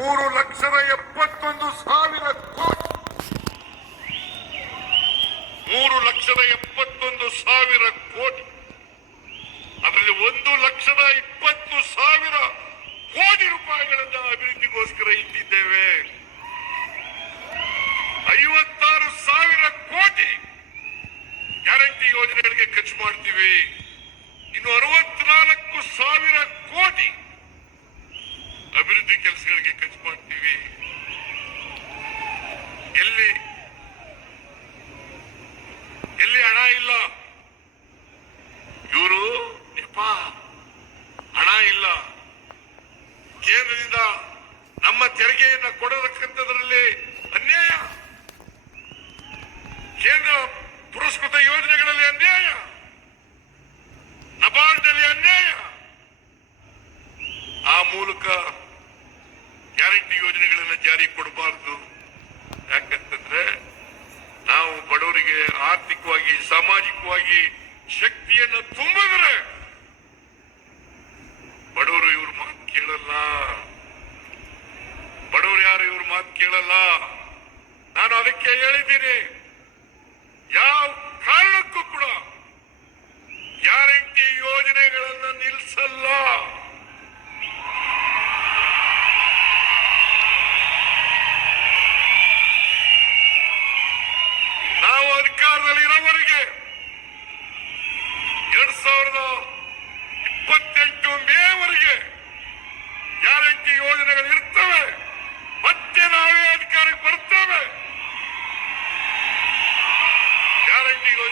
ಮೂರು ಲಕ್ಷದ ಎಪ್ಪತ್ತೊಂದು ಸಾವಿರ ಕೋಟಿ ಮೂರು ಲಕ್ಷದ ಎಪ್ಪತ್ತೊಂದು ಸಾವಿರ ಕೋಟಿ. ಅದರಲ್ಲಿ ಒಂದು ಲಕ್ಷದ ಇಪ್ಪತ್ತು ಸಾವಿರ ಕೋಟಿ ರೂಪಾಯಿಗಳನ್ನ ಅಭಿವೃದ್ಧಿಗೋಸ್ಕರ ಇಟ್ಟಿದ್ದೇವೆ. ಐವತ್ತಾರು ಸಾವಿರ ಕೋಟಿ ಗ್ಯಾರಂಟಿ ಯೋಜನೆಗಳಿಗೆ ಖರ್ಚು ಮಾಡ್ತೀವಿ ಇನ್ನು ಅರವತ್ನಾಲ್ಕು ಸಾವಿರ ಕೋಟಿ ಅಭಿವೃದ್ಧಿ ಕೆಲಸಗಳಿಗೆ ಖರ್ಚು ಮಾಡ್ತೀವಿ ಎಲ್ಲಿ ಎಲ್ಲಿ ಹಣ ಇಲ್ಲ ಇವರು ಹಣ ಇಲ್ಲ. ಕೇಂದ್ರದಿಂದ ನಮ್ಮ ತೆರಿಗೆಯನ್ನು ಕೊಡತಕ್ಕಂಥದ್ರಲ್ಲಿ ಅನ್ಯಾಯ. ಕೇಂದ್ರ ಪುರಸ್ಕೃತ ಯೋಜನೆಗಳಲ್ಲಿ ಅನ್ಯಾಯ. ನಬಾರ್ಡ್ನಲ್ಲಿ ಅನ್ಯಾಯ. ಆ ಮೂಲಕ ಗ್ಯಾರಂಟಿ ಯೋಜನೆಗಳನ್ನು ಜಾರಿ ಕೊಡಬಾರದು. ಯಾಕಂತಂದ್ರೆ ನಾವು ಬಡವರಿಗೆ ಆರ್ಥಿಕವಾಗಿ, ಸಾಮಾಜಿಕವಾಗಿ ಶಕ್ತಿಯನ್ನು ತುಂಬಿದ್ರೆ ಬಡವರು ಇವ್ರ ಮಾತು ಕೇಳಲ್ಲ. ಬಡವರು ಯಾರು ಇವ್ರ ಮಾತು ಕೇಳಲ್ಲ. ನಾನು ಅದಕ್ಕೆ ಹೇಳಿದ್ದೀನಿ. ಯಾವ ಕಾರಣಕ್ಕೂ ಕೂಡ ಗ್ಯಾರಂಟಿ ಯೋಜನೆಗಳನ್ನು ನಿಲ್ಲಿಸಲ್ಲ ನಾವು ಅಧಿಕಾರದಲ್ಲಿ ಇರೋವರೆಗೆ ಎರಡ್ ಸಾವಿರದ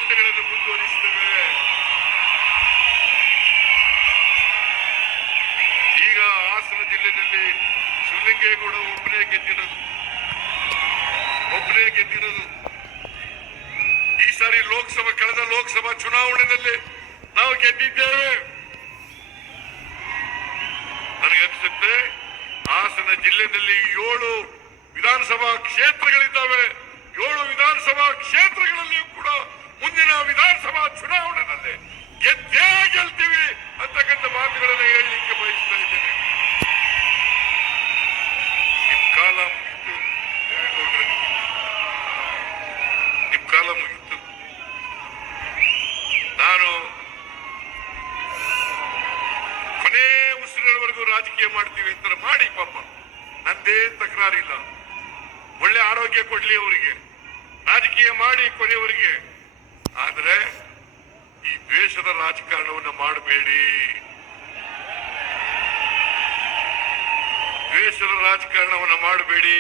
ಗ್ಯಾರಂಟಿ ಯೋಜನೆಗಳನ್ನು ಮುಂದುವರಿಸ್ತೇವೆ ಈಗ ಹಾಸನ ಜಿಲ್ಲೆಯಲ್ಲಿ ಶಿವಲಿಂಗೇಗೌಡ ಒಬ್ಬನೇ ಗೆದ್ದಿರೋದು. ಒಬ್ಬನೇ ಗೆದ್ದಿರೋದು. ಈ ಸಾರಿ ಲೋಕಸಭಾ, ಕಳೆದ ಲೋಕಸಭಾ ಚುನಾವಣೆಯಲ್ಲಿ ನಾವು ಗೆದ್ದಿದ್ದೇವೆ. ನನಗೆ ಅನಿಸುತ್ತೆ ಹಾಸನ ಜಿಲ್ಲೆಯಲ್ಲಿ ಏಳು ವಿಧಾನಸಭಾ ಕ್ಷೇತ್ರಗಳಿದ್ದಾವೆ. ಏಳು ವಿಧಾನಸಭಾ ಕ್ಷೇತ್ರಗಳಲ್ಲಿಯೂ ಕೂಡ ಮುಂದಿನ ವಿಧಾನಸಭಾ ಚುನಾವಣೆಯಲ್ಲಿ ಗೆದ್ದೇ ಗೆಲ್ತೀವಿ ಅಂತಕ್ಕಂಥ ಮಾತುಗಳನ್ನು ಹೇಳಲಿಕ್ಕೆ ಬಯಸ್ತಾ ಇದ್ದೇನೆ. ನಿಮ್ ಕಾಲ ಮುಗಿತು ಕಾಲ ಮುಗಿತು. ನಾನು ಕೊನೆ ಉಸಿರಿನವರೆಗೂ ರಾಜಕೀಯ ಮಾಡ್ತೀವಿ ಅಂತ ಮಾಡಿ, ಪಾಪ. ನಂದೇ ತಕರಾರಿಲ್ಲ. ಒಳ್ಳೆ ಆರೋಗ್ಯ ಕೊಡ್ಲಿ ಅವರಿಗೆ. ರಾಜಕೀಯ ಮಾಡಿ ಕೊನೆಯವರಿಗೆ ದ್ವೇಷದ ರಾಜಕಾರಣವನ್ನು ಮಾಡಬೇಡಿ. ದ್ವೇಷದ ರಾಜಕಾರಣವನ್ನು ಮಾಡಬೇಡಿ.